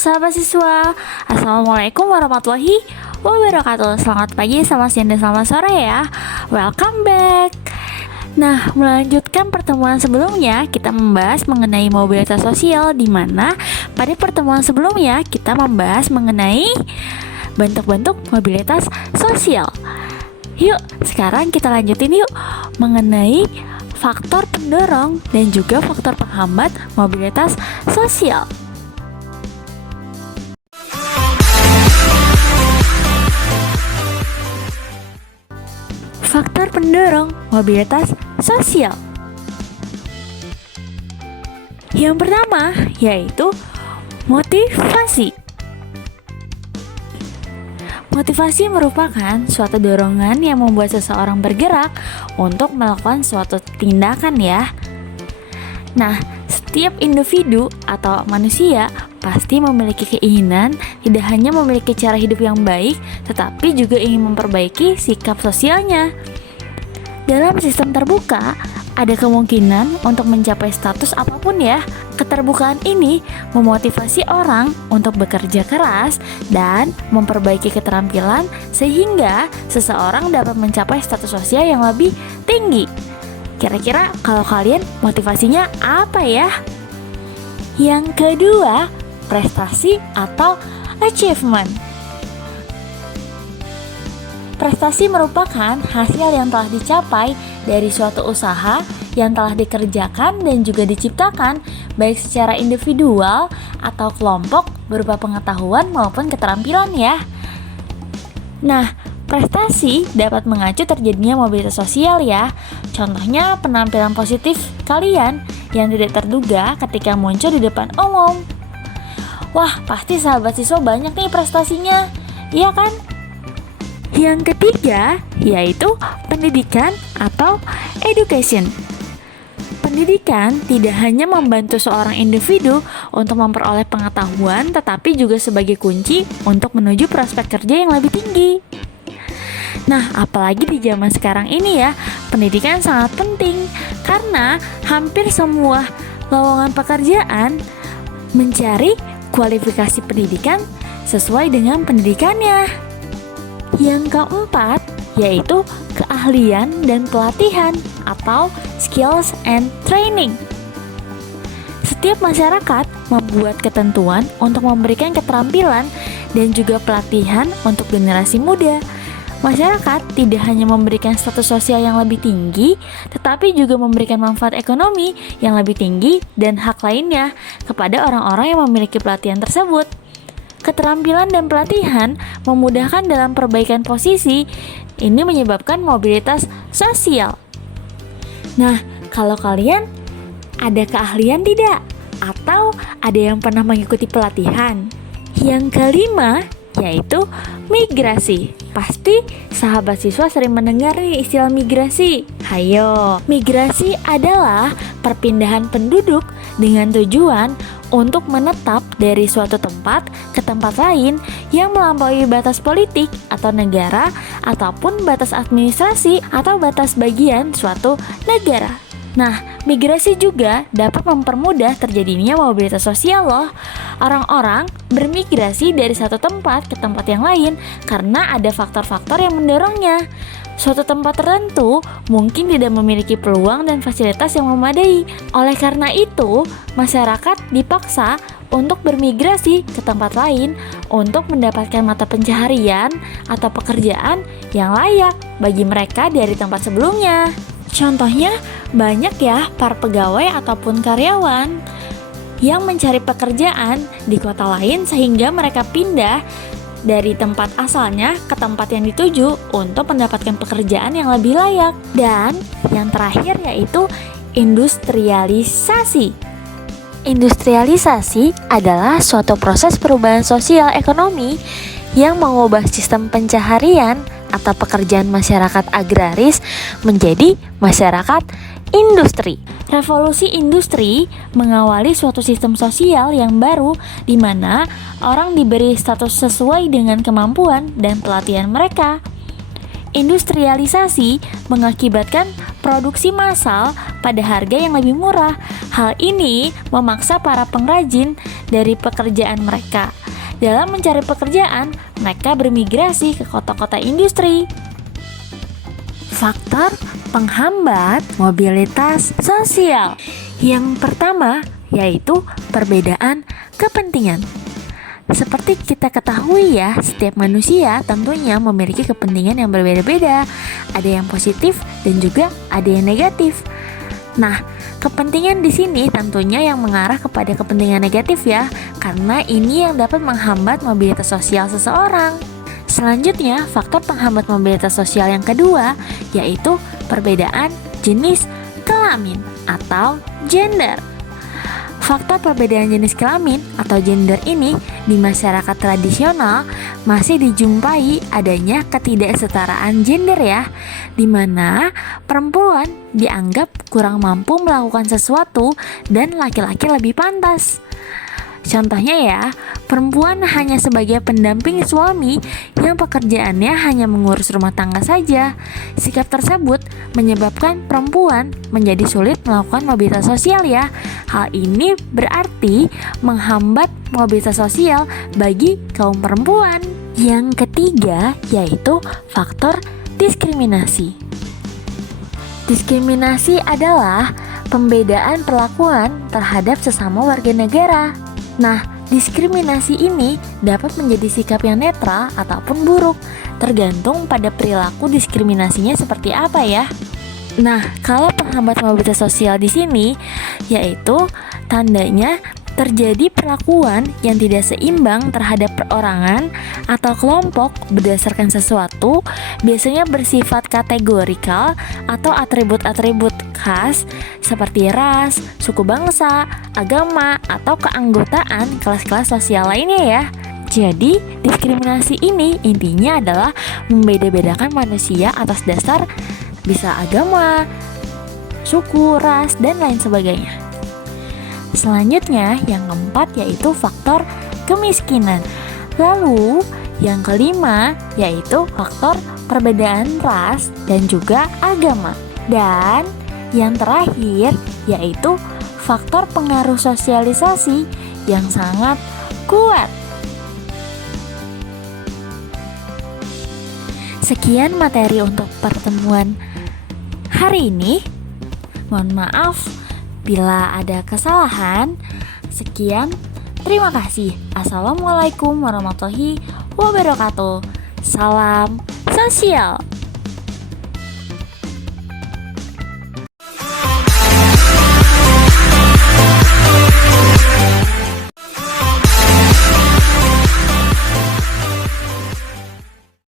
sahabat siswa, Assalamualaikum warahmatullahi wabarakatuh. Selamat pagi, selamat siang, dan selamat sore ya. Welcome back. Nah, melanjutkan pertemuan sebelumnya, kita membahas mengenai mobilitas sosial, di mana pada pertemuan sebelumnya kita membahas mengenai bentuk-bentuk mobilitas sosial. Yuk, sekarang kita lanjutin yuk mengenai faktor pendorong dan juga faktor penghambat mobilitas sosial. Faktor pendorong mobilitas sosial. Yang pertama yaitu motivasi. Motivasi merupakan suatu dorongan yang membuat seseorang bergerak untuk melakukan suatu tindakan ya. Nah, setiap individu atau manusia pasti memiliki keinginan tidak hanya memiliki cara hidup yang baik, tetapi juga ingin memperbaiki sikap sosialnya. Dalam sistem terbuka, ada kemungkinan untuk mencapai status apapun ya. Keterbukaan ini memotivasi orang untuk bekerja keras dan memperbaiki keterampilan sehingga seseorang dapat mencapai status sosial yang lebih tinggi. Kira-kira kalau kalian motivasinya apa ya? Yang kedua, prestasi atau achievement. Prestasi merupakan hasil yang telah dicapai dari suatu usaha yang telah dikerjakan dan juga diciptakan baik secara individual atau kelompok berupa pengetahuan maupun keterampilan ya. Nah, prestasi dapat mengacu terjadinya mobilitas sosial ya. Contohnya penampilan positif kalian yang tidak terduga ketika muncul di depan umum. Wah, pasti sahabat siswa banyak nih prestasinya, iya kan? Yang ketiga yaitu pendidikan atau education. Pendidikan tidak hanya membantu seorang individu untuk memperoleh pengetahuan, tetapi juga sebagai kunci untuk menuju prospek kerja yang lebih tinggi. Nah, apalagi di zaman sekarang ini ya, pendidikan sangat penting karena hampir semua lowongan pekerjaan mencari kualifikasi pendidikan sesuai dengan pendidikannya. Yang keempat yaitu keahlian dan pelatihan atau skills and training. Setiap masyarakat membuat ketentuan untuk memberikan keterampilan dan juga pelatihan untuk generasi muda. Masyarakat tidak hanya memberikan status sosial yang lebih tinggi, tetapi juga memberikan manfaat ekonomi yang lebih tinggi dan hak lainnya kepada orang-orang yang memiliki pelatihan tersebut. Keterampilan dan pelatihan memudahkan dalam perbaikan posisi, ini menyebabkan mobilitas sosial. Nah, kalau kalian ada keahlian tidak? Atau ada yang pernah mengikuti pelatihan? Yang kelima yaitu migrasi. Pasti sahabat siswa sering mendengar nih istilah migrasi. Hayo, migrasi adalah perpindahan penduduk dengan tujuan untuk menetap dari suatu tempat ke tempat lain yang melampaui batas politik atau negara ataupun batas administrasi atau batas bagian suatu negara. Nah, migrasi juga dapat mempermudah terjadinya mobilitas sosial loh. Orang-orang bermigrasi dari satu tempat ke tempat yang lain karena ada faktor-faktor yang mendorongnya. Suatu tempat tertentu mungkin tidak memiliki peluang dan fasilitas yang memadai. Oleh karena itu, masyarakat dipaksa untuk bermigrasi ke tempat lain untuk mendapatkan mata pencaharian atau pekerjaan yang layak bagi mereka dari tempat sebelumnya. Contohnya, banyak ya para pegawai ataupun karyawan yang mencari pekerjaan di kota lain sehingga mereka pindah dari tempat asalnya ke tempat yang dituju untuk mendapatkan pekerjaan yang lebih layak. Dan yang terakhir yaitu industrialisasi. Industrialisasi adalah suatu proses perubahan sosial ekonomi yang mengubah sistem pencaharian atau pekerjaan masyarakat agraris menjadi masyarakat industri. Revolusi industri mengawali suatu sistem sosial yang baru di mana orang diberi status sesuai dengan kemampuan dan pelatihan mereka. Industrialisasi mengakibatkan produksi massal pada harga yang lebih murah. Hal ini memaksa para pengrajin dari pekerjaan mereka. Dalam mencari pekerjaan, mereka bermigrasi ke kota-kota industri. Faktor penghambat mobilitas sosial. Yang pertama yaitu perbedaan kepentingan. Seperti kita ketahui ya, setiap manusia tentunya memiliki kepentingan yang berbeda-beda. Ada yang positif dan juga ada yang negatif. Nah, kepentingan di sini tentunya yang mengarah kepada kepentingan negatif ya, karena ini yang dapat menghambat mobilitas sosial seseorang. Selanjutnya, faktor penghambat mobilitas sosial yang kedua yaitu perbedaan jenis kelamin atau gender. Faktor perbedaan jenis kelamin atau gender ini di masyarakat tradisional masih dijumpai adanya ketidaksetaraan gender ya, di mana perempuan dianggap kurang mampu melakukan sesuatu dan laki-laki lebih pantas. Contohnya ya, perempuan hanya sebagai pendamping suami yang pekerjaannya hanya mengurus rumah tangga saja. Sikap tersebut menyebabkan perempuan menjadi sulit melakukan mobilitas sosial ya. Hal ini berarti menghambat mobilitas sosial bagi kaum perempuan. Yang ketiga yaitu faktor diskriminasi. Diskriminasi adalah pembedaan perlakuan terhadap sesama warga negara. Nah, diskriminasi ini dapat menjadi sikap yang netral ataupun buruk, tergantung pada perilaku diskriminasinya seperti apa ya. Nah, kalau penghambat mobilitas sosial di sini, yaitu tandanya terjadi perlakuan yang tidak seimbang terhadap perorangan atau kelompok berdasarkan sesuatu, biasanya bersifat kategorikal atau atribut-atribut khas seperti ras, suku bangsa, agama, atau keanggotaan kelas-kelas sosial lainnya ya. Jadi, diskriminasi ini intinya adalah membeda-bedakan manusia atas dasar bisa agama, suku, ras, dan lain sebagainya. Selanjutnya, yang keempat yaitu faktor kemiskinan. Lalu, yang kelima yaitu faktor perbedaan ras dan juga agama. Dan yang terakhir yaitu faktor pengaruh sosialisasi yang sangat kuat. Sekian materi untuk pertemuan hari ini. Mohon maaf bila ada kesalahan. Sekian, terima kasih. Assalamualaikum warahmatullahi wabarakatuh. Salam sosial.